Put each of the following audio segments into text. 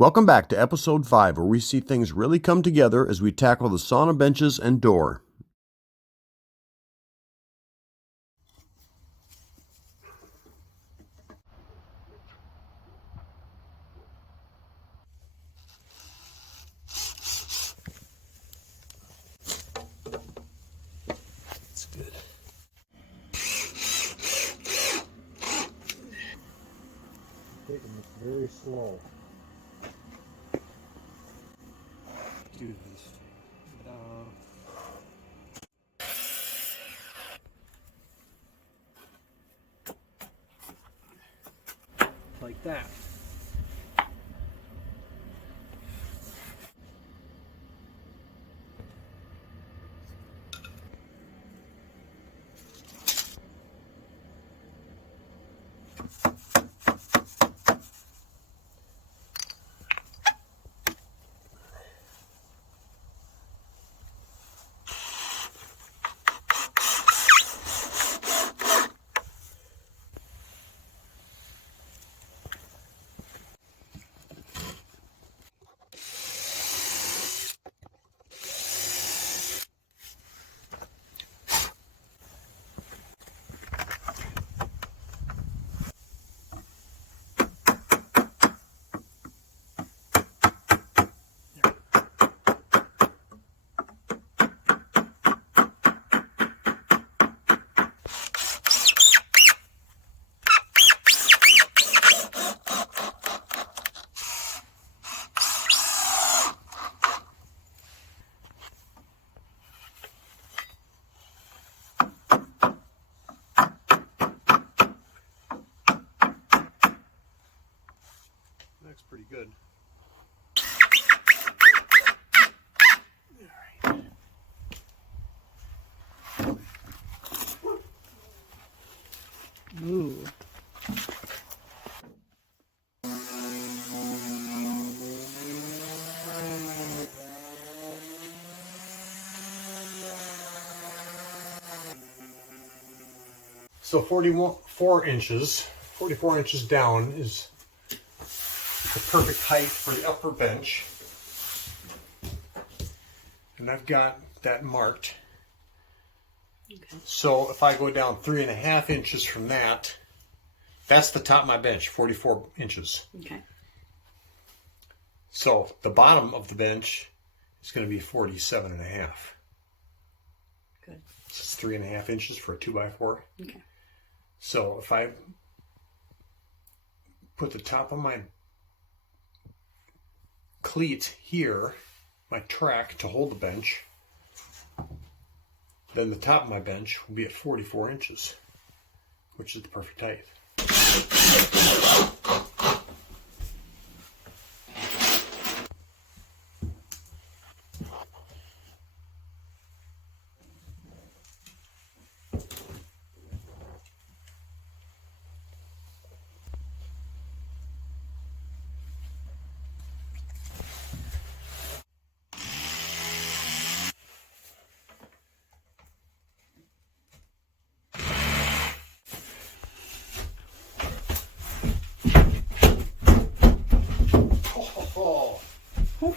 Welcome back to episode 5, where we see things really come together as we tackle the sauna benches and door. That's good. Taking this very slow. Do this down. Like that. That's pretty good. All right. Ooh. So 44 inches down is the perfect height for the upper bench. And I've got that marked. Okay. So if I go down 3.5 inches from that, that's the top of my bench, 44 inches. Okay. So the bottom of the bench is going to be 47.5. Good. It's 3.5 inches for a 2x4. Okay. So if I put the top of my cleat here, my track to hold the bench, then the top of my bench will be at 44 inches, which is the perfect height.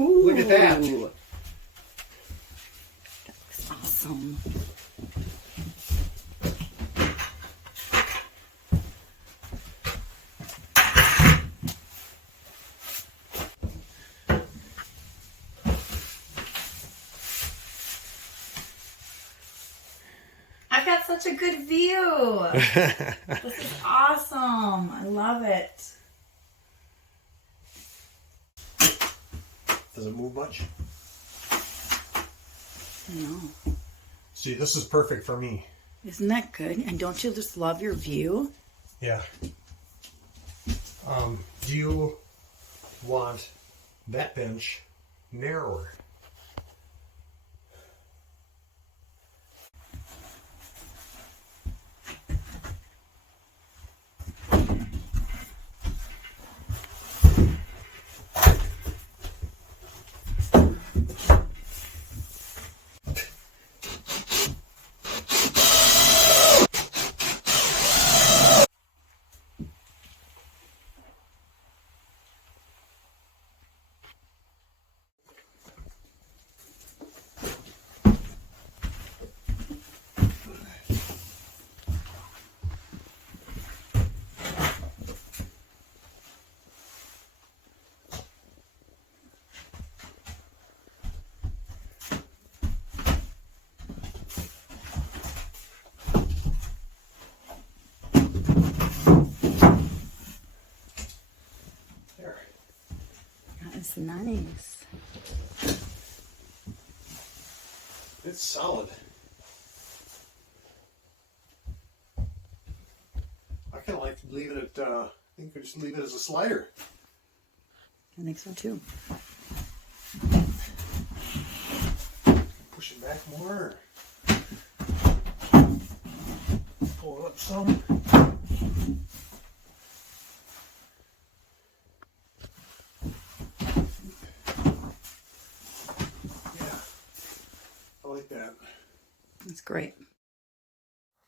Look at that. That looks awesome. I've got such a good view. This is awesome. I love it. Does it move much? No. See, this is perfect for me. Isn't that good? And don't you just love your view? Yeah. Do you want that bench narrower? That's nice. It's solid. I kind of like leaving it, I think we just leave it as a slider. I think so too. Push it back more. Pull it up some. Yeah, I like that. That's great.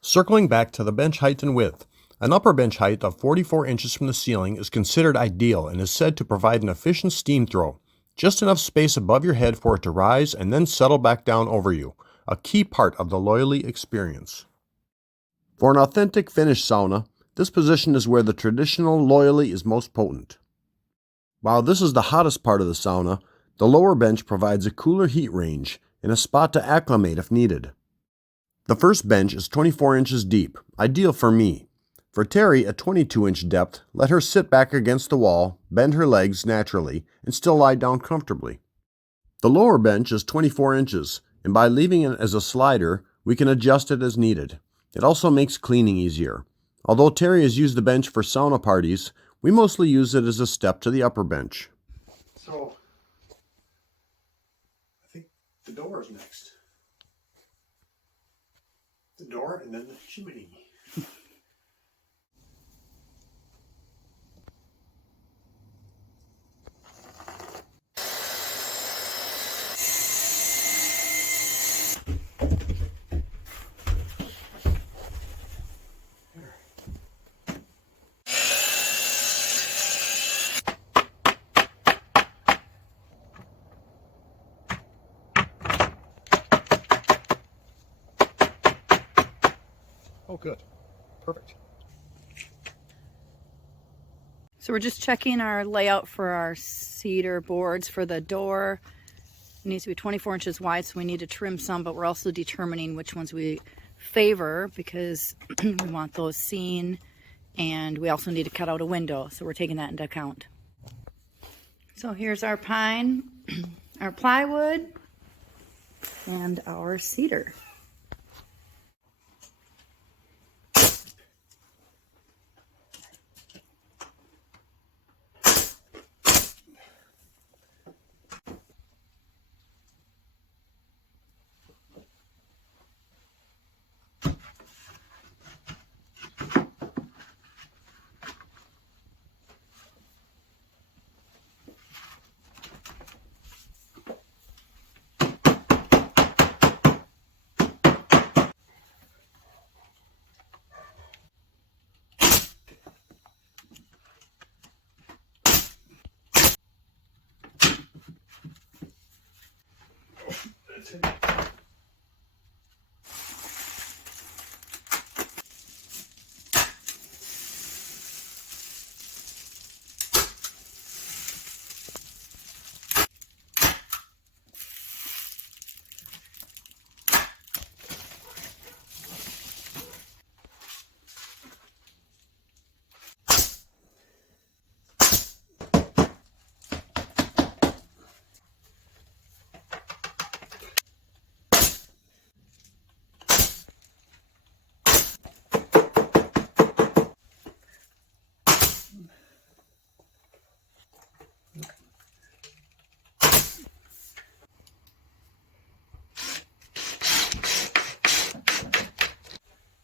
Circling back to the bench height and width, an upper bench height of 44 inches from the ceiling is considered ideal and is said to provide an efficient steam throw. Just enough space above your head for it to rise and then settle back down over you, a key part of the Loyly experience. For an authentic Finnish sauna, this position is where the traditional Loyly is most potent. While this is the hottest part of the sauna, the lower bench provides a cooler heat range and a spot to acclimate if needed. The first bench is 24 inches deep, ideal for me. For Terry, at 22-inch depth, let her sit back against the wall, bend her legs naturally, and still lie down comfortably. The lower bench is 24 inches, and by leaving it as a slider, we can adjust it as needed. It also makes cleaning easier. Although Terry has used the bench for sauna parties, we mostly use it as a step to the upper bench. So, I think the door is next. The door and then the chimney. Oh, good. Perfect. So we're just checking our layout for our cedar boards for the door. It needs to be 24 inches wide, so we need to trim some, but we're also determining which ones we favor because we want those seen, and we also need to cut out a window, so we're taking that into account. So here's our pine, our plywood, and our cedar.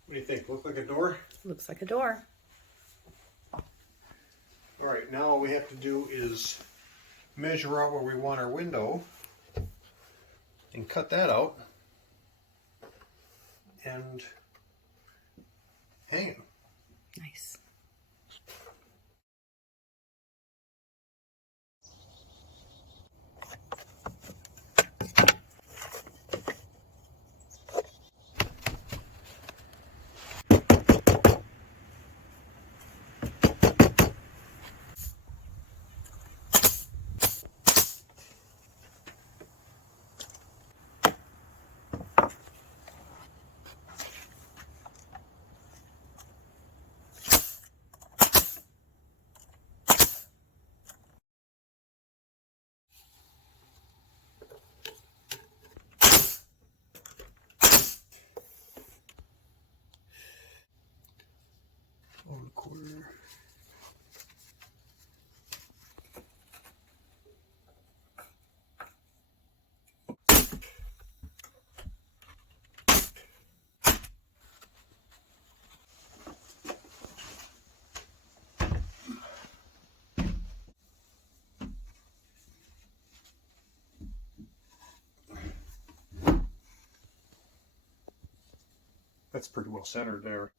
What do you think? Look like a door? Looks like a door. All right, now all we have to do is measure out where we want our window and cut that out and hang it. Nice. That's pretty well centered there.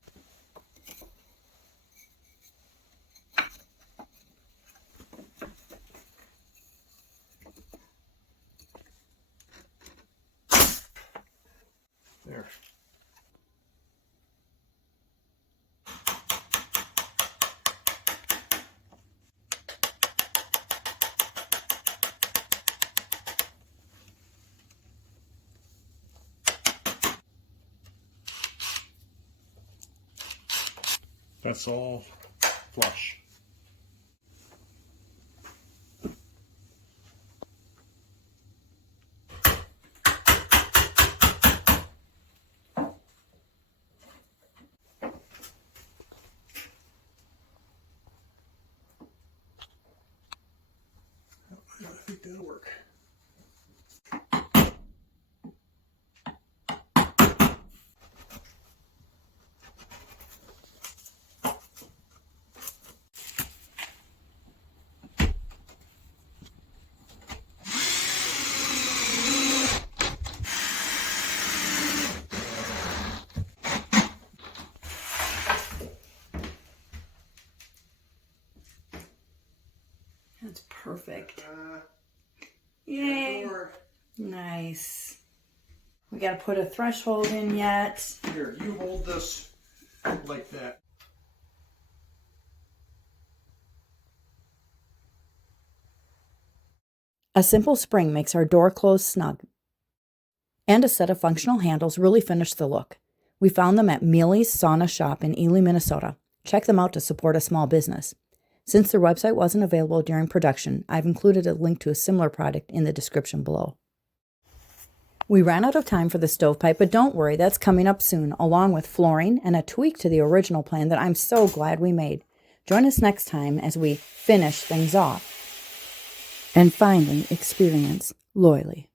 There. That's all flush. I think that'll work. That's perfect. Yay. Nice. We got to put a threshold in yet. Here, you hold this like that. A simple spring makes our door close snug. And a set of functional handles really finish the look. We found them at Mealy's Sauna Shop in Ely, Minnesota. Check them out to support a small business. Since their website wasn't available during production, I've included a link to a similar product in the description below. We ran out of time for the stovepipe, but don't worry, that's coming up soon, along with flooring and a tweak to the original plan that I'm so glad we made. Join us next time as we finish things off and finally experience Loyly.